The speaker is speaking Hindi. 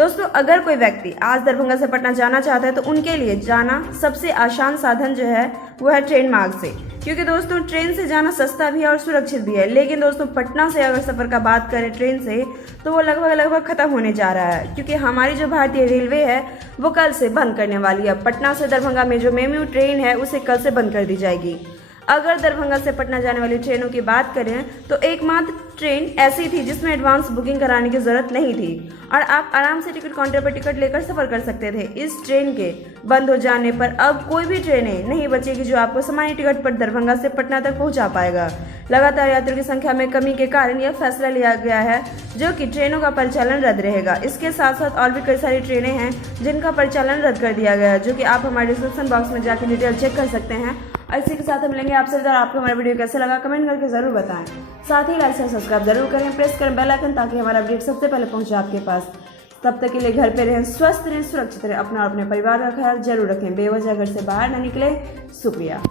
दोस्तों अगर कोई व्यक्ति आज दरभंगा से पटना जाना चाहता है तो उनके लिए जाना सबसे आसान साधन जो है वो है ट्रेन मार्ग से, क्योंकि दोस्तों ट्रेन से जाना सस्ता भी है और सुरक्षित भी है। लेकिन दोस्तों पटना से अगर सफ़र का बात करें ट्रेन से तो वो लगभग खत्म होने जा रहा है, क्योंकि हमारी जो भारतीय रेलवे है वो कल से बंद करने वाली है। पटना से दरभंगा में जो मेमू ट्रेन है उसे कल से बंद कर दी जाएगी। अगर दरभंगा से पटना जाने वाली ट्रेनों की बात करें तो एकमात्र ट्रेन ऐसी थी जिसमें एडवांस बुकिंग कराने की जरूरत नहीं थी और आप आराम से टिकट काउंटर पर टिकट लेकर सफर कर सकते थे। इस ट्रेन के बंद हो जाने पर अब कोई भी ट्रेनें नहीं बचेगी जो आपको सामान्य टिकट पर दरभंगा से पटना तक पहुंचा पाएगा। लगातार यात्रियों की संख्या में कमी के कारण यह फैसला लिया गया है जो कि ट्रेनों का परिचालन रद्द रहेगा। इसके साथ साथ और भी कई सारी ट्रेनें हैं जिनका परिचालन रद्द कर दिया गया है, जो कि आप हमारे डिस्क्रिप्शन बॉक्स में जाकर डिटेल चेक कर सकते हैं। और इसी के साथ हम मिलेंगे आपसे। आपको हमारा वीडियो कैसे लगा कमेंट करके जरूर बताएं। साथ ही लाइक और सब्सक्राइब जरूर करें, प्रेस करें बेल आइकन ताकि हमारा अपडेट सबसे पहले पहुंचे आपके पास। तब तक के लिए घर पे रहें, स्वस्थ रहें, सुरक्षित रहें, अपना और अपने परिवार का ख्याल जरूर रखें, बेवजह घर से बाहर न निकलें। शुक्रिया।